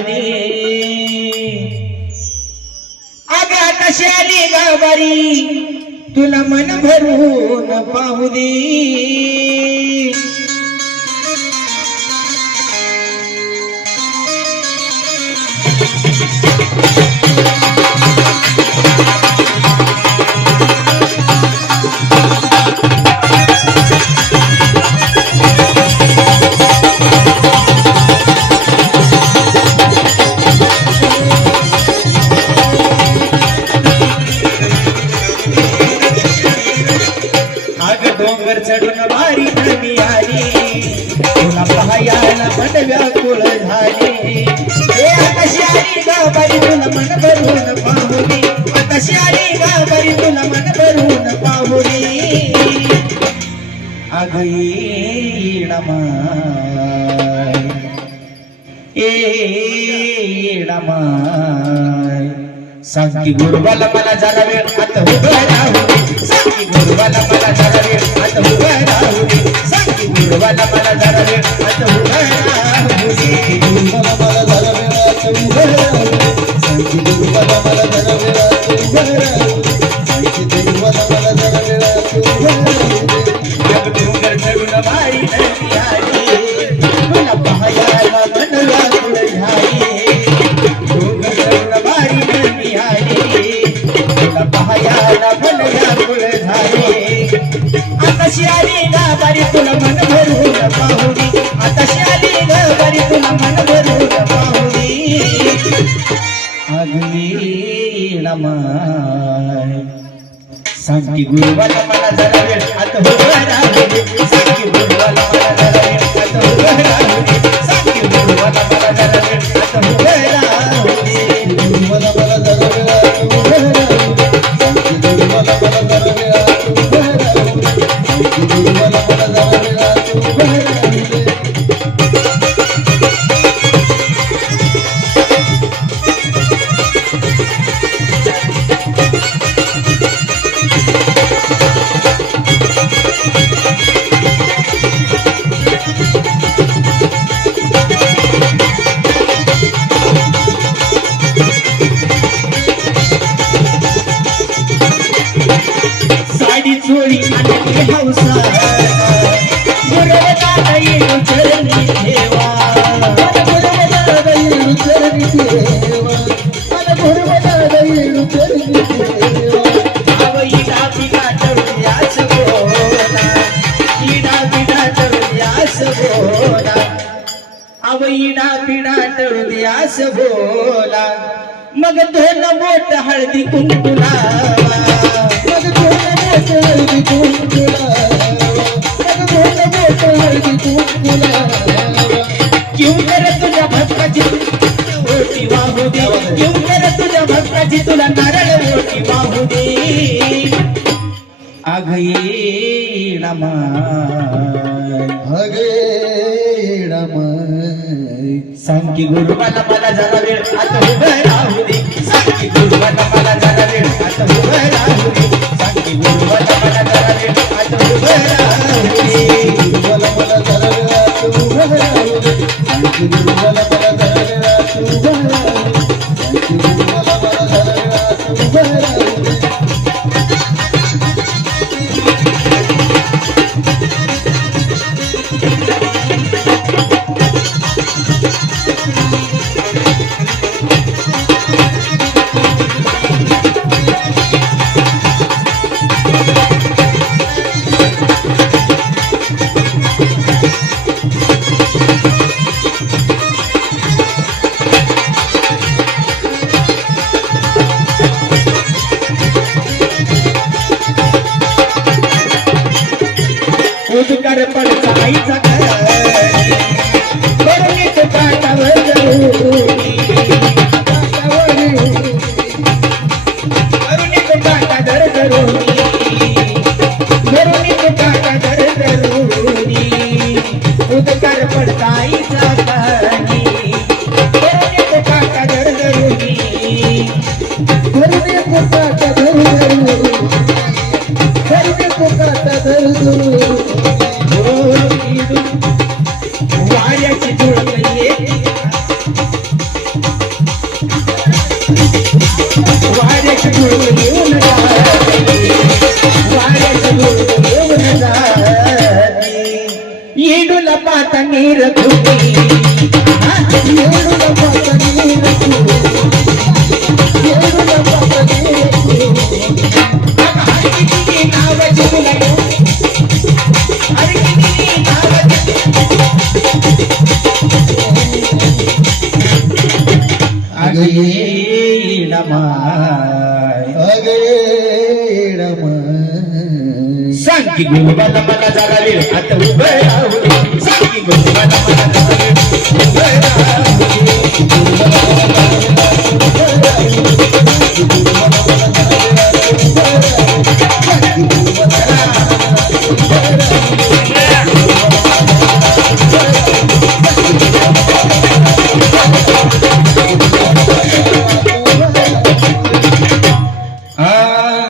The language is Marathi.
आली अगं कशी आली गावारी तुला मन भरून पाहू दे डोंगर चढून भारी नदी आली तुला पाहायला मन व्याकुळ झाले कशी आली गावारी तुला मन भरून पाहुली कशी आली गावारी तुला मन भरून पाहुली अग येडमाय सांग की गुरुवाला मला जरा वेळ आता उभं राहू दे सांग की गुरुवाला मला जरा वेळ आता उभं राहू दे सांग की गुरुवाला मला जरा वेळ आता उभं राहू दे गुरुवाला मला जरा वेळ आता उभं राहू दे सांग की गुरुवाला मला जरा वेळ आता उभं राहू दे सांग की गुरुवाला मला जरा वेळ आता उभं राहू दे अग डोंगर चढून भारी नदी आली तुला पाहायला मन व्याकुळ झाले डोंगर चढून भारी नदी आली तुला पाहायला मन व्याकुळ झाले आताशी आली गावारी तुला मन भरून पाहुली आताशी आली गावारी तुला मन भरून पाहुली अगली येडमाय सांग की गुरुवाला मला जरा वेळ आता उभं राहू दे सांग की गुरुवाला मला जरा वेळ आता उभं राहू दे सांग की गुरुवाला मला जरा वेळ आता उभं राहू दे गुरुवाला मला जरा वेळ आता उभं राहू दे सांग की गुरुवाला मला जरा वेळ आता उभं राहू दे सांग की गुरुवाला मला जरा वेळ आता उभं राहू दे साडी चोळी आणि हौसा गुरुवाला येऊ चरणी ठेवा गुरुवाला येऊ चरणी ठेवा मला गुरुवाला येऊ चरणी ठेवा आवईला बिना चढूयास बोला इडा बिना चढूयास बोला आवईला बिना चढूयास बोला मग दोन बोट हळदी कुंकू लावा मग दोन बोट हळदी कुंकू लावा मग दोन बोट हळदी कुंकू लावा क्यों कर तुझ्या भक्ताची ओटी वाहू दे क्यों कर तुझ्या भक्ताची तुला नारळ ओटी वाहू दे अग येडमाय सांग की गुरुवाला मला जरा वेळ आता उभं राहू दे सांग की गुरुवाला मला जरा वेळ आता उभं राहू दे सांग की गुरुवाला मला जरा वेळ आता उभं राहू दे गुरुवाला मला जरा वेळ आता उभं राहू दे सांग की गुरुवाला मला जरा वेळ आता उभं राहू दे सांग की गुरुवाला मला जरा वेळ आता उभं राहू दे उद्गार पडचा आईचा करुणी तो काटावर जरुरी करुणी तो काटा धर जरुरी करुणी तो काटा धर जरुरी उद्गार पडचा आईचा करुणी तो काटा धर जरुरी करुणी तो काटा धर जरुरी करुणी तो काटा धर जरुरी वाऱ्याची झुळक येते पात नीर तुटी सांगी गुरुबाला मला जरा वेळ आता उभं राहू दे सांगी गुरुबाला मला